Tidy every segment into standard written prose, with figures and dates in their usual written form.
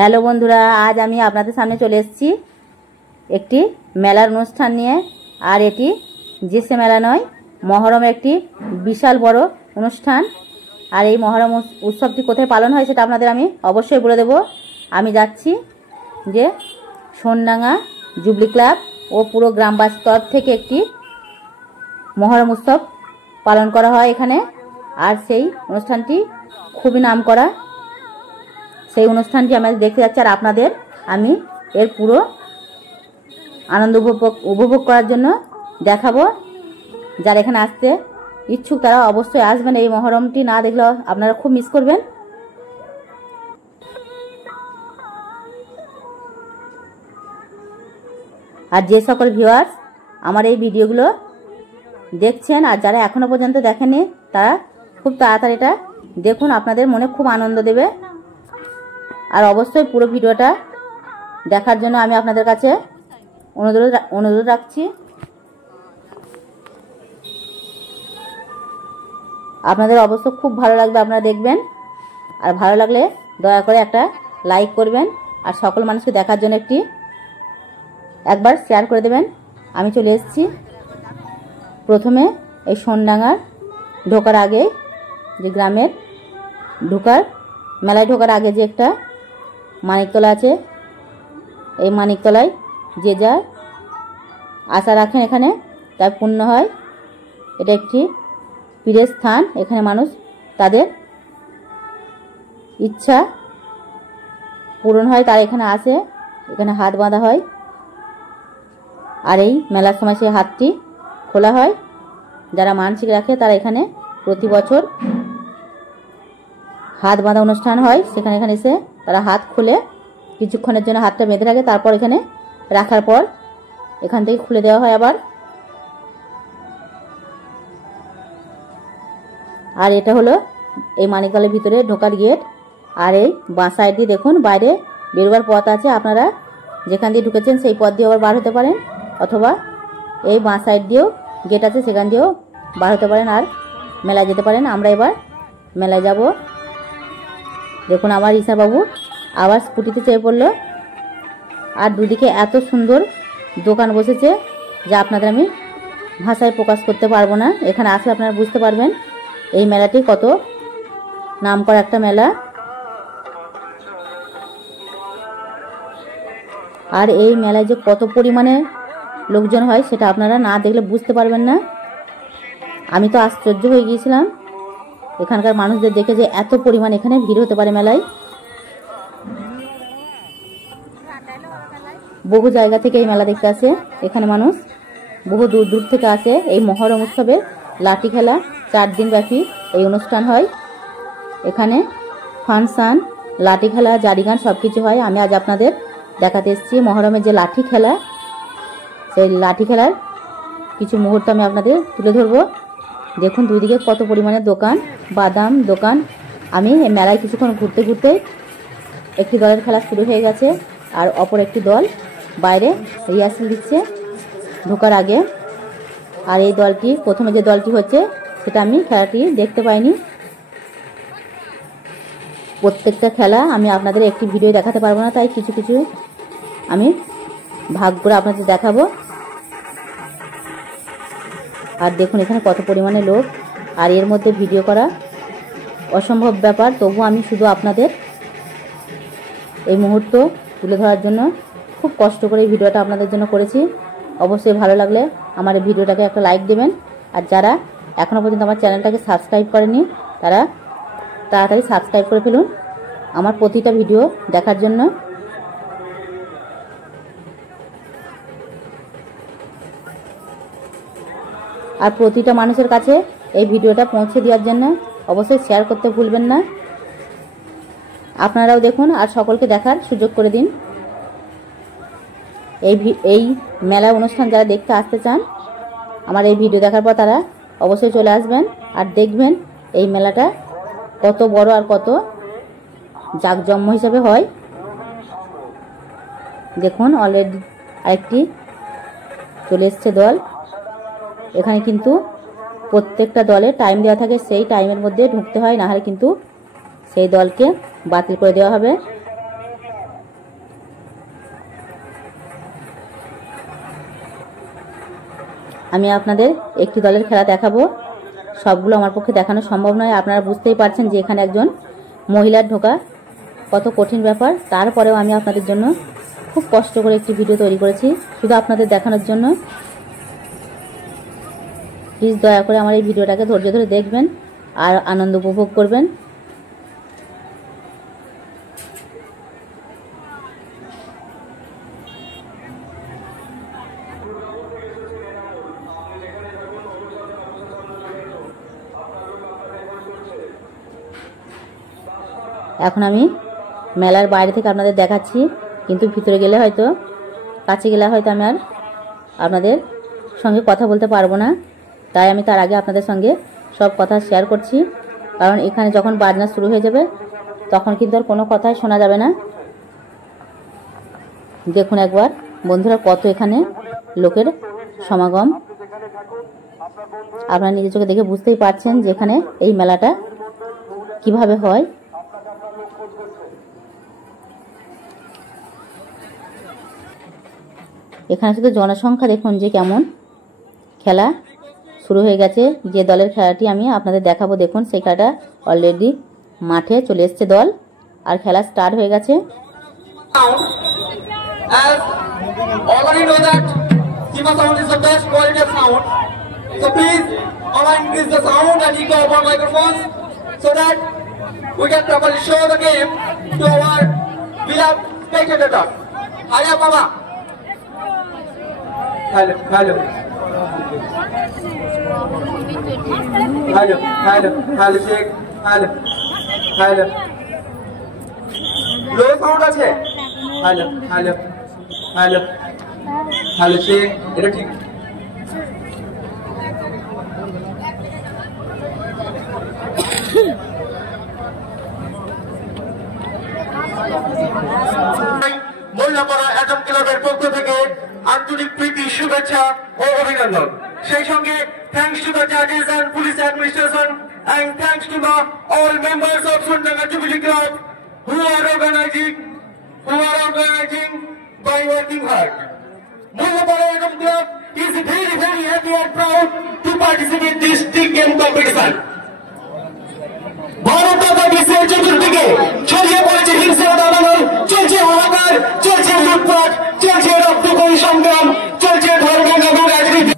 Hello বন্ধুরা, আজ আমি আপনাদের সামনে চলে এসেছি একটি মেলার অনুষ্ঠান নিয়ে। আর এটি যে মেলা নয়, মহরমের একটি বিশাল বড় অনুষ্ঠান। আর এই মহরম উৎসবটি কোথায় পালন হয় সেটা আপনাদের আমি অবশ্যই বলে দেব। আমি যাচ্ছি যে সোনডাঙ্গা জুবলি ক্লাব ও পুরো গ্রামবাসীর তরফ থেকে একটি মহরম উৎসব পালন করা হয় এখানে। আর সেই অনুষ্ঠানটি খুবই নামকরা। সেই অনুষ্ঠানটি আমি দেখতে যাচ্ছি, আর আপনাদের আমি এর পুরো আনন্দ উপভোগ করার জন্য দেখাবো। যারা এখানে আসতে ইচ্ছুক তারা অবশ্যই আসবেন। এই মহরমটি না দেখলে আপনারা খুব মিস করবেন। আর যে সকল ভিউয়ার্স আমার এই ভিডিওগুলো দেখছেন আর যারা এখনো পর্যন্ত দেখেনি তারা খুব তাড়াতাড়ি এটা দেখুন, আপনাদের মনে খুব আনন্দ দেবে। আর অবশ্যই পুরো ভিডিওটা দেখার জন্য আমি আপনাদের কাছে অনুরোধ রাখছি। আপনাদের অবশ্য খুব ভালো লাগবে, আপনারা দেখবেন। আর ভালো লাগলে দয়া করে একটা লাইক করবেন আর সকল মানুষকে দেখার জন্য একবার শেয়ার করে দেবেন। আমি চলে এসেছি প্রথমে এই সোনডাঙ্গার ঢোকার আগে, যে গ্রামের মেলায় ঢোকার আগে যে একটা মানিকতলা আছে, এই মানিকতলায় যে যা আশা রাখেন এখানে তার পূর্ণ হয়। এটা একটি পীরের স্থান। এখানে মানুষ তাদের ইচ্ছা পূরণ হয়, তারা এখানে আসে, এখানে হাত বাঁধা হয়। আর এই মেলার সময় সেই হাতটি খোলা হয়। যারা মানসিক রাখে তারা এখানে প্রতি বছর হাত বাঁধা অনুষ্ঠান হয়, সেখানে এসে তারা হাত খুলে কিছুক্ষণের জন্য হাতটা বেঁধে রাখে। তারপর এখানে রাখার পর এখান থেকে খুলে দেওয়া হয় আবার। আর এটা হলো এই মানিকতলার ভিতরে ঢোকার গেট। আর এই বাঁ সাইড দিয়ে দেখুন বাইরে বেরোবার পথ আছে। আপনারা যেখান দিয়ে ঢুকেছেন সেই পথ দিয়ে আবার বার হতে পারেন, অথবা এই বাঁ সাইড দিয়েও গেট আছে, সেখান দিয়েও বার হতে পারেন আর মেলায় যেতে পারেন। আমরা এবার মেলায় যাব। দেখুন আমার ঈশাবাবু আবার স্কুটিতে চেপে পড়লো। আর দুদিকে এত সুন্দর দোকান বসেছে যা আপনাদের আমি ভাষায় প্রকাশ করতে পারবো না। এখানে আসলে আপনারা বুঝতে পারবেন এই মেলাটি কত নামকরা একটা মেলা। আর এই মেলায় যে কত পরিমাণে লোকজন হয় সেটা আপনারা না দেখলে বুঝতে পারবেন না। আমি তো আশ্চর্য হয়ে গিয়েছিলাম এখানকার মানুষদের দেখে, যে এত পরিমাণ এখানে ভিড় হতে পারে মেলায়। বহু জায়গা থেকে এই মেলা দেখতে আসে এখানে মানুষ, বহু দূর দূর থেকে আসে। এই মহরম উৎসবে লাঠি খেলা 4 দিন ব্যাপী এই অনুষ্ঠান হয়। এখানে ফাংশন, লাঠি খেলা, জারি গান সব কিছু হয়। আমি আজ আপনাদের দেখাতে এসেছি মহরমের যে লাঠি খেলা, সেই লাঠি খেলার কিছু মুহূর্ত আমি আপনাদের তুলে ধরবো। দেখুন দুই দিকে কত পরিমাণে দোকান, বাদাম দোকান। আমি এই মেলায় কিছুক্ষণ ঘুরতে ঘুরতে একটি দলের খেলা শুরু হয়ে গেছে, আর অপর একটি দল বাইরে রিহার্সাল দিচ্ছে ঢোকার আগে। আর এই দলটি প্রথমে যে দলটি হচ্ছে সেটা আমি খেলাটি দেখতে পাইনি। প্রত্যেকটা খেলা আমি আপনাদের একটি ভিডিও দেখাতে পারবো না, তাই কিছু কিছু আমি ভাগ করে আপনাদের দেখাবো। আর দেখুন এখানে কত পরিমাণে লোক, আর এর মধ্যে ভিডিও করা অসম্ভব ব্যাপার। তবু আমি শুধু আপনাদের এই মুহূর্ত তুলে ধরার জন্য খুব কষ্ট করে এই ভিডিওটা আপনাদের জন্য করেছি। অবশ্যই ভালো লাগলে আমার এই ভিডিওটাকে একটা লাইক দেবেন। আর যারা এখনও পর্যন্ত আমার চ্যানেলটাকে সাবস্ক্রাইব করেনি তারা তাড়াতাড়ি সাবস্ক্রাইব করে ফেলুন আমার প্রতিটা ভিডিও দেখার জন্য। আর প্রতিটা মানুষের কাছে এই ভিডিওটা পৌঁছে দেওয়ার জন্য অবশ্যই শেয়ার করতে ভুলবেন না। আপনারাও দেখুন আর সকলকে দেখার সুযোগ করে দিন। এই মেলা অনুষ্ঠান যারা দেখতে আসতে চান আমার এই ভিডিও দেখার পর তারা অবশ্যই চলে আসবেন আর দেখবেন এই মেলাটা কত বড় আর কত জাঁকজমক হিসাবে হয়। দেখুন অলরেডি আরেকটি চলে এসছে দল। এখানে কিন্তু প্রত্যেকটা দলে টাইম দেওয়া থাকে, সেই টাইমের মধ্যে ঢুকতে হয়, না হলে কিন্তু সেই দলকে বাতিল করে দেওয়া হবে। আমি আপনাদের একটি দলের খেলা দেখাবো। সবগুলো আমার পক্ষে দেখানো সম্ভব নয়। আপনারা বুঝতেই পারছেন যে এখানে একজন মহিলার ঢোকা কত কঠিন ব্যাপার। তারপরেও আমি আপনাদের জন্য খুব কষ্ট করে একটি ভিডিও তৈরি করেছি শুধু আপনাদের দেখানোর জন্য। প্লিজ দয়া করে আমার এই ভিডিওটাকে ধৈর্য ধরে দেখবেন আর আনন্দ উপভোগ করবেন। এখন আমি মেলার বাইরে থেকে আপনাদের দেখাচ্ছি, কিন্তু ভিতরে গেলে হয়তো কাছে গেলে হয়তো আমি আর আপনাদের সঙ্গে কথা বলতে পারবো না। তাই আমি তার আগে আপনাদের সঙ্গে সব কথা শেয়ার করছি, কারণ এখানে যখন বাজনা শুরু হয়ে যাবে তখন কিন্তু আর কোনো কথাই শোনা যাবে না। দেখুন একবার বন্ধুরা কত এখানে লোকের সমাগম। আপনারা নিজের চোখে দেখে বুঝতেই পারছেন যে এখানে এই মেলাটা কিভাবে হয়। এখানে শুধু জনসংখ্যা দেখুন যে কেমন। খেলা শুরু হয়ে গেছে। যে দলের খেলাটি আমি আপনাদের দেখাবো দেখুন সেই খেলাটা অলরেডি মাঠে চলে এসছে দল, আর খেলা স্টার্ট হয়ে গেছে। Hello, hello. Hello, hello, hello, Sheikh. Hello, hello. Low sound আছে? Hello, hello, hello, hello, Sheikh. এটা ঠিক। মোল্লাপাড়া অ্যাটম ক্লাবের পক্ষ থেকে আন্তরিক প্রীতি, শুভেচ্ছা ও অভিনন্দন। সেই সঙ্গে থ্যাঙ্কস টু দ্য জাজেস and police administration and thanks to the all members of Sondanga jubilee club who are organizing by working hard. Mollapara Atom Club is very, very happy and proud to participate in this big game competition. Bharat মাতা বিশ্বের চতুর্দিকে ছড়িয়ে পড়েছে হিংসার দাবানল, চলছে হাহাকার, চলছে লুটপাট, চলছে রক্তক্ষয়ী সংগ্রাম, চলছে ধর্মের নামে রাজনীতি।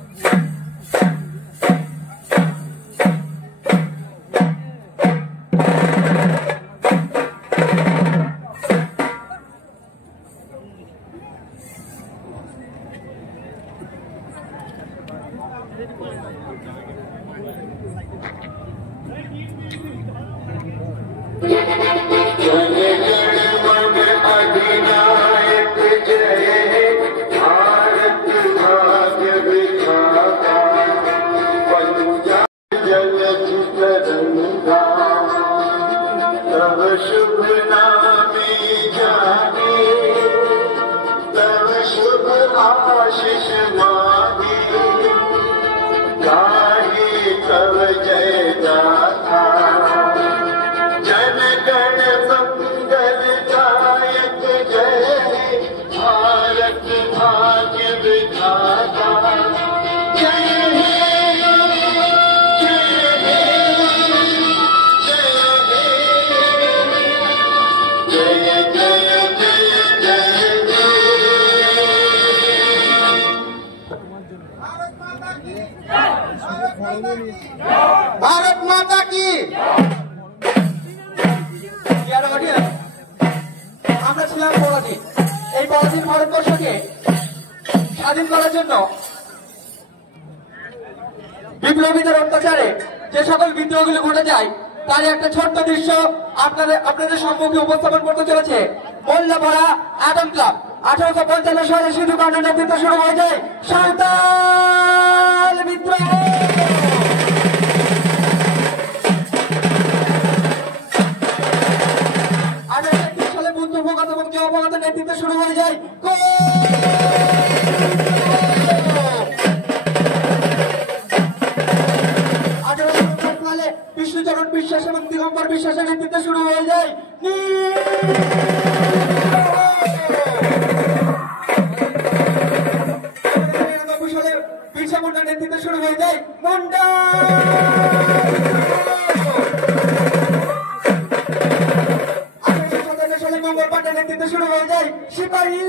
भारत माता की। আমরা ছিলাম পরাধীন। এই পরাধীন ভারতবর্ষকে স্বাধীন করার জন্য বিপ্লবীদের অত্যাচারে যে সকল বিদ্রোহগুলো ঘটে যায় তার একটা ছোট্ট দৃশ্য আপনাদের সম্মুখে উপস্থাপন করতে চলেছে মোল্লাপাড়া অ্যাটম ক্লাব। 1855 সালে সিধু কানুর নেতৃত্বে শুরু হয়ে যায় সাঁওতাল বিদ্রোহ। সালে বুদ্ধ ভগত এবং জয়ভগতের নেতৃত্বে শুরু হয়ে যায় সালে বিষ্ণুচরণ বিশ্বাস এবং দিগম্বর বিশ্বাসের নেতৃত্বে শুরু হয়ে যায় সালে বিরসা মুন্ডার নেতৃত্বে শুরু হয়ে যায় সিপাহী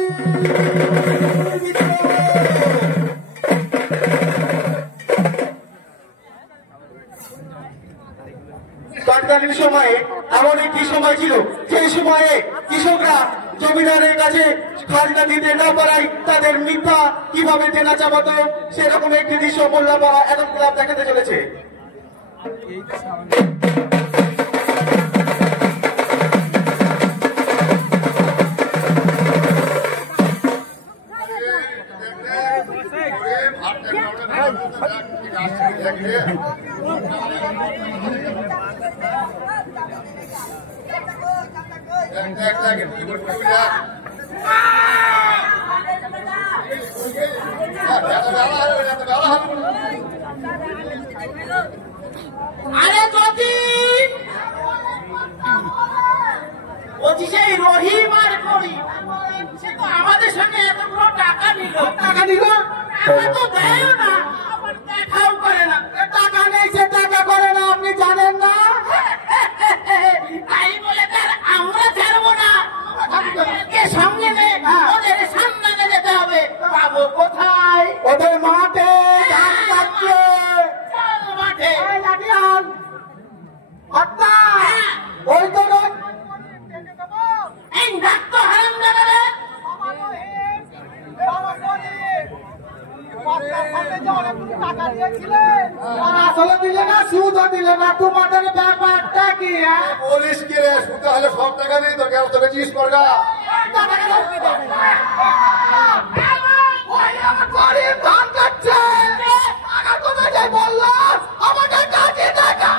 তৎকালীন সময়ে এমন একটি সময় ছিল যে সময়ে কৃষকরা জমিদারের কাছে খাজনা দিতে না পারায় তাদের মিথ্যা কিভাবে দেনা চাপাতো সেরকম একটি দৃশ্য মোল্লাপাড়া অ্যাডাম ক্লাব দেখাতে চলেছে। আরে যদি বলছি সেই রহিম আর করি সে তো আমাদের সঙ্গে এতগুলো টাকা নিল টাকা তো দেয় না, আবার দেখাও করে না। টাকা নেই সে টাকা করে না, আপনি জানেন না? তাই বলে তার আমরা ছাড়বো না, কে সঙ্গে নেই ওদের সামনে যেতে হবে। পাবো কোথায়? ওদের মাঠে ধান কাটছে। মাঠে ওই তো এই ডাক্তার হারাম জানালে আসলে দিলে না, সুদও দিলে না, তোমাদের ব্যাপারটা কি? পুলিশ কি রে, সুদ হলে সব টাকা নেই তো কেউ তোকে চিজ করগা। ধান কাটছে কোথায় যাই বললো আমাকে কাটি টাকা।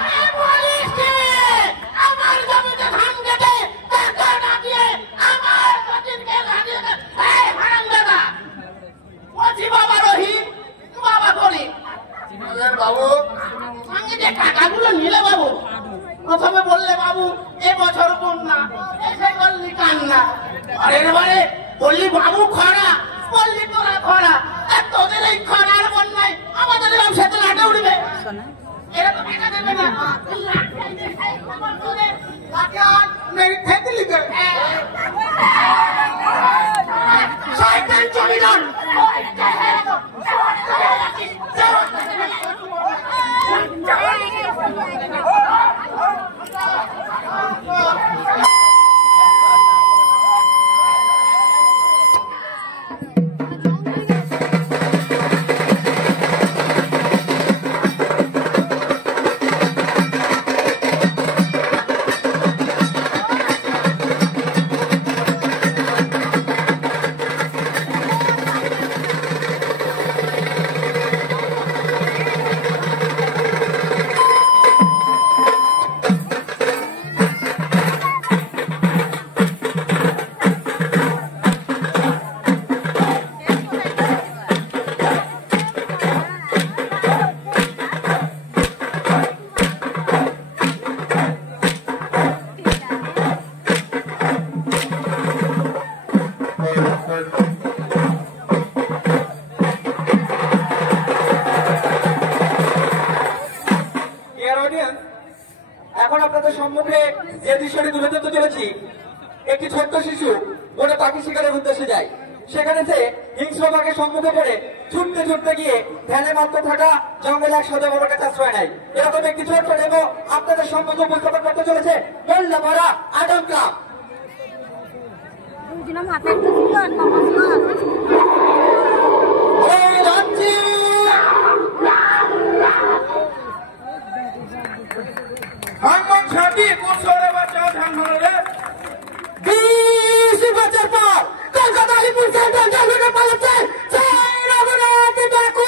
আমার জমিতে ধান কেটে টাকা না দিয়ে আমার সচিনকে হারাম দাদা বলছি বাবা রহিম বাবা করি বাবু সঙ্গে যে টাকাগুলো নিলে বাবু প্রথমে বললে বাবু এবছর বন্যা, এসে বললি কান্না, এবারে বললি বাবু খরা, বললি তোরা খরা, আর তোদের এই খরার বন্যায় আমাদের ব্যবসাতে লাটে উঠবে। এরা তো টাকা দেবে না, জমিদার এখন আপনাদের সম্মুখে যে দৃশ্যটি তুলে ধরতে চলেছি, একটি ছোট্ট শিশু বনে পাখি শিকারের উদ্দেশ্যে যায়। সেখানে সে হিংস্র বাঘের সম্মুখে পড়ে ছুটতে ছুটতে গিয়ে ধ্যানে মগ্ন থাকা জঙ্গলে এক সদা বড় কাছে আশ্রয় নেয়। এরকম একটি ছোট্ট ডেমো আপনাদের সম্মুখে উপস্থাপন করতে চলেছে মোল্লাপাড়া অ্যাডাম ক্লাব। বছর পর কলকাতা আলিপুর সেন্ট্রাল জেলে পালাচ্ছে রঘুনাথ ডাকু।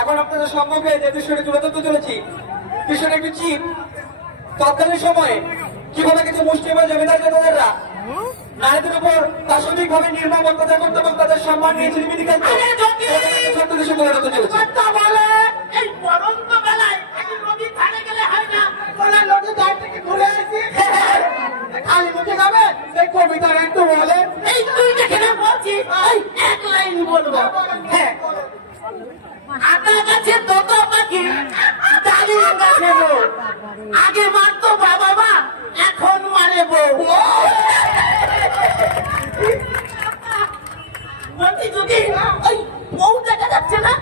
এখন আপনাদের সম্মুখে যে দৃশ্যটি তুলে ধরতে চলেছি, দৃশ্যটি একটি চিপ তৎকালীন সময়ে কিভাবে কিছু মুষ্টিমেয় জমিদার জমিদাররা নারীদের উপর তা সঠিকভাবে নির্মম অত্যাচার করতে এবং তাদের সম্মান নিয়ে ঝিলিমিলি খেলতে এই পরন্ত বেলায় নদী ধারে গেলে হয় না, তোরা নদী ধার থেকে ঘুরে আসি খালি মুখে যাবে। সেই কবিতার একটু বলে, এই তুই যেখানে বলছিস এক লাইন বলবো। হ্যাঁ, আটা গাছে তোতা পাখি, ডালিম গাছে লোক, আগে মারতো বাবা মা, এখন মারে বউ। বলছি যদি ওই বউ দেখা যাচ্ছে না,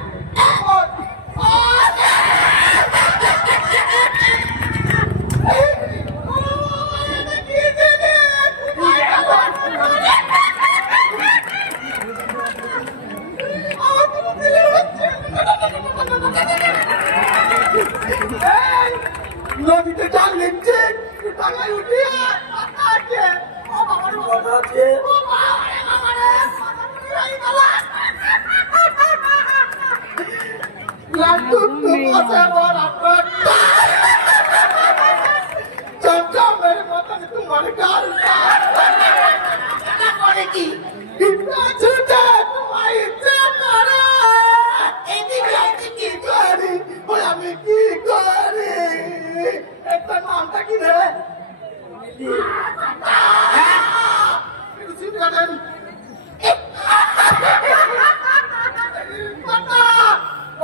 নদীতে জাল নিচ্ছে, টাকায় উঠিয়ে তোমার গাল করে কি আমি কি করি? একটা নামটা কি রে?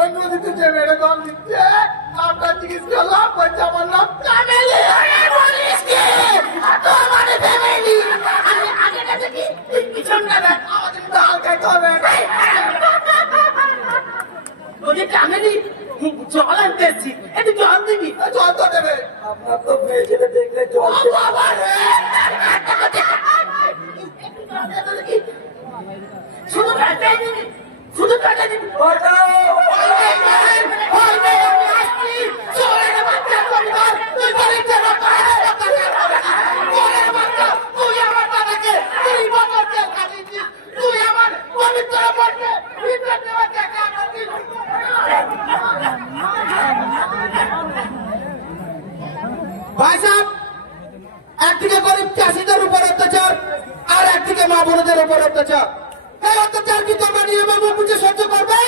ওই নদীতে যে মেরে দল দিচ্ছে, নামটা জিজ্ঞেস করলাম, বলছে আমার নাম কামেলি। জল আনতে এসছি, একটু জল দিবি? জল তো দেবে, আপনার তো মেয়ে ছেলে দেখলে জল শুধু টাকাই দিবি, শুধু টাকা দিবি। ভাই সাহেব, একদিকে গরিব চাষিদের উপর অত্যাচার আর একদিকে মা বোনদের উপর অত্যাচার। এই অত্যাচার কি তোমরা নিয়মের মুখ বুঝে সহ্য করবে?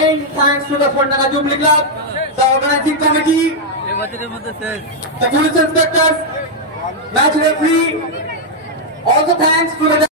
again thanks to the Fondana Jubilee Club, the organizing committee, the police inspectors, match referee. Also thanks to the